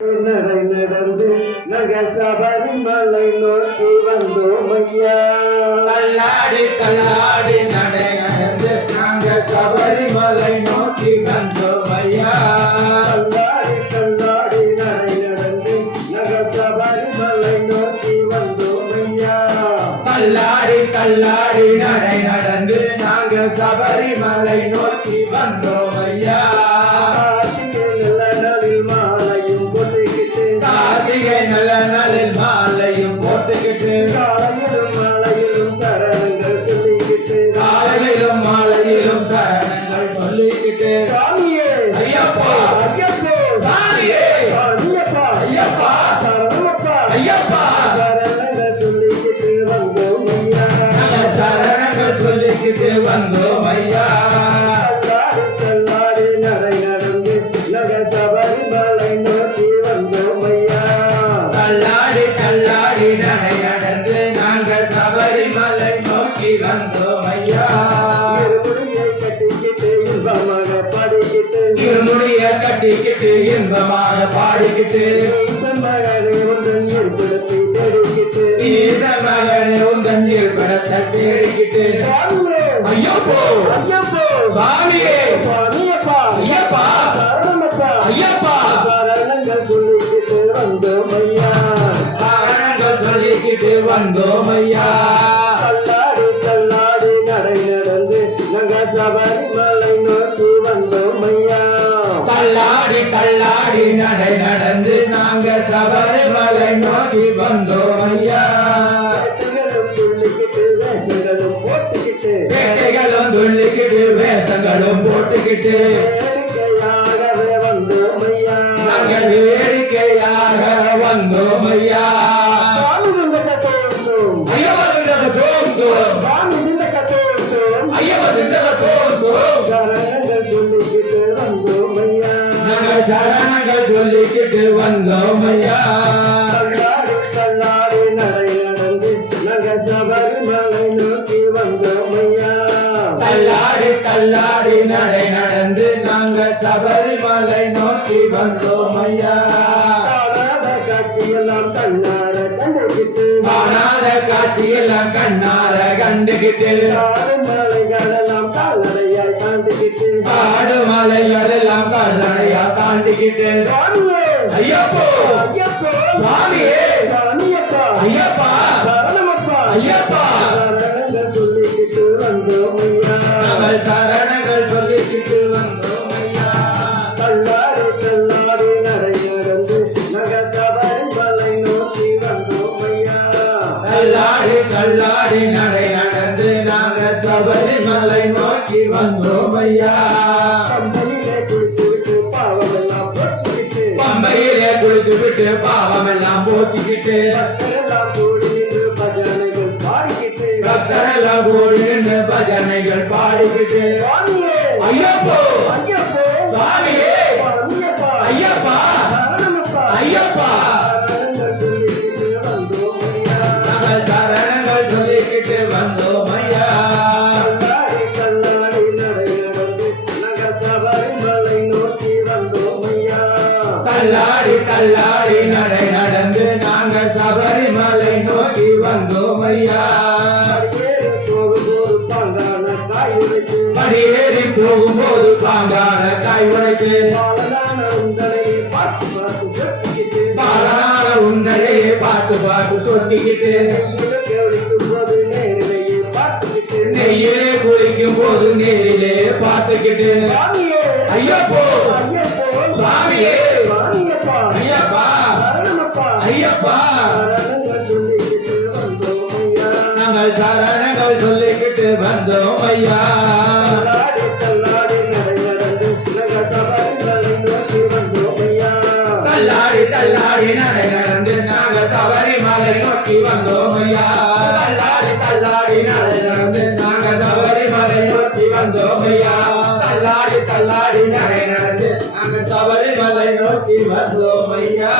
நடை நடந்து நக சபரிமலை நோக்கி வந்தோம் ஐயா. தள்ளாடி தள்ளாடி நடை நடந்து நாங்க சபரிமலை நோக்கி வந்தோம் ஐயா. தள்ளாடி தள்ளாடி நடை நடந்து நக சபரிமலை நோக்கி வந்தோம் ஐயா. தள்ளாடி தள்ளாடி நடை நடந்து நாங்க சபரிமலை நோக்கி வந்தோம் ஐயா. கார்த்திகை நல்ல நாளில் மாலையும் போட்டுக்கிட்டு காலையிலும் மாலையிலும் சரணங்கள் சொல்லிக்கிட்டு காலையிலும் மாலையிலும் சரணங்கள் சொல்லிக்கிட்டு ஐயப்பா சாமியே ஐயப்பா ஐயப்பா சரணப்பா ஐயப்பா சரணங்கள் சொல்லிக்கிட்டு வந்தோம் ஐயா. சரணங்கள் சொல்லிக்கிட்டு வந்தோம் ஐயா. தள்ளாடி தள்ளாடி நடை நடந்து நக சபரிமலை நோக்கி வந்தோம் ஐயா. தள்ளாடி தள்ளாடி நடை நடந்து நாங்கள் சபரிமலை நோக்கி வந்தோம் ஐயா. இருமுடியை கட்டிக்கிட்டு இன்பமாக படிக்கிட்டு இருமுடிய கட்டிக்கிட்டு இன்பமாக பாடிக்கிட்டு ஈசன் மகனை ஒன்றன் இருப்பிடத்தை தேடிக்கிட்டு ஈசன் மகனை உந்தன் இருப்பிடத்தை தேடிக்கிட்டு ஐயப்போ ஐயப்போ சாமியே ஐயப்பா ஐயப்பா சரணமப்பா ஐயப்பா சரணங்கள் சொல்லிக்கிட்டு வந்தோம் ஐயா. சரணங்கள் சொல்லிக்கிட்டு வந்தோம் ஐயா. தள்ளாடி தள்ளாடி நடை நடந்து நக சபரிமலை நோக்கி வந்தோம் ஐயா. தள்ளாடி தள்ளாடி நடை நடந்து நாங்க சபரிமலை நோக்கி வந்தோம் ஐயா. வேஷங்களும் துள்ளிக்கிட்டு வேஷங்களும் போட்டுக்கிட்டு வேட்டைகளும் துள்ளிக்கிட்டு வேஷங்களும் போட்டுக்கிட்டு வேடிக்கையாகவே வந்தோம் ஐயா. நாங்கள் வேடிக்கையாக வந்தோம் ஐயா. சுவாமி நின்ற தோன்றும் ஐயவதிண்டக தோன்றும் சுவாமி நின்ற தோன்றும் ஐயவதிண்டக தோன்றும் சரணங்கள் சொல்லிக்கிட்டு வந்தோம் ஐயா. நாங்கள் சரணங்கள் சொல்லிக்கிட்டு வந்தோம் ஐயா. தள்ளாடி தள்ளாடி நடை நடந்து நக சபரிமலை நோக்கி வந்தோம் ஐயா. தள்ளாடி தள்ளாடி நடை நடந்து நாங்கள் சபரிமலை நோக்கி வந்தோம் ஐயா. காணாத காட்சியெல்லாம் கண்ணார கண்டுகிட்டு காணாத காட்சியெல்லாம் கண்ணார கண்டுகிட்டு காடு மலைகளெல்லாம் கால்நடையாய் தாண்டிக்கிட்டு காடு மலைகளெல்லாம் கால்நடையா தாண்டிக்கிட்டு சுவாமியே ஐயப்போ ஐயப்போ சாமியே சாமியப்பா ஐயப்பா சரணமப்பா ஐயப்பா சரணங்கள் சொல்லிக்கிட்டு வந்தோம் ஐயா. நாங்கள் சரணங்கள் சொல்லிக்கிட்டு வந்தோம் ஐயா. தள்ளாடி தள்ளாடி நடை நடந்து நக சபரிமலை நோக்கி வந்தோம் ஐயா. தள்ளாடி தள்ளாடி நடை நடந்து நாங்கள் சபரிமலை நோக்கி வந்தோம் ஐயா. கம்பனிலே குளித்துவிட்டு பாவமெல்லாம் போட்டுக்கிட்டு பம்பையிலே குளித்து விட்டு பாவமெல்லாம் போக்கிக்கிட்டு பக்தரெல்லாம் கூடி நின்று பஜனைகள் பாடிக்கிட்டு பக்தரெல்லாம் கூடி நின்று பஜனைகள் பாடிக்கிட்டு சுவாமியே ஐயப்போ ஐயப்போ சாமியே ஐயப்பா ஐயப்பா சரணமப்பா ஐயப்பா சரணங்கள் சொல்லிக்கிட்டு வந்தோம் ஐயா. நாங்கள் சரணங்கள் சொல்லிக்கிட்டு வந்தோம் ஐயா. தள்ளாடி தள்ளாடி நடை நடந்து நக சபரிமலை நோக்கி வந்தோம் ஐயா. தள்ளாடி தள்ளாடி நடை நடந்து நாங்கள் சபரிமலை நோக்கி வந்தோம் ஐயா. அடியேறு போகும்போது பாங்கான காயுரைக்கு படியேறி போகும்போது பாங்கான காய் உடைத்து பாலனான உந்தனையை பார்த்து பார்த்து சொட்டிக்கிட்டு பாலான உண்டையே பார்த்து பார்த்து சொட்டிக்கிட்டு கேவடிக்கும் போது நேரிலேயே பார்த்துக்கிட்டு நெய்யிலே குளிக்கும் போது நேரிலே பார்த்துக்கிட்டு சுவாமியே ஐயப்போ ஐயப்போ சாமியே சாமியப்பா ஐயப்பா சரணமப்பா ஐயப்பா சரணங்கள் சொல்லிக்கிட்டு வந்தோம் ஐயா. நாங்கள் சரணங்கள் சொல்லிக்கிட்டு வந்தோம் ஐயா. தள்ளாடி தள்ளாடி நடை நடந்து நக சபரிமலை நோக்கி வந்தோம் ஐயா. தள்ளாடி தள்ளாடி நடை நடந்து நாங்கள் சபரிமலை நோக்கி வந்தோம் ஐயா. தள்ளாடி தள்ளாடி நடை நடந்து நாங்கள் சபரிமலை நோக்கி வந்தோம் ஐயா. தள்ளாடி தள்ளாடி நடை நடந்து நாங்கள் சபரிமலை நோக்கி வந்தோம் ஐயா.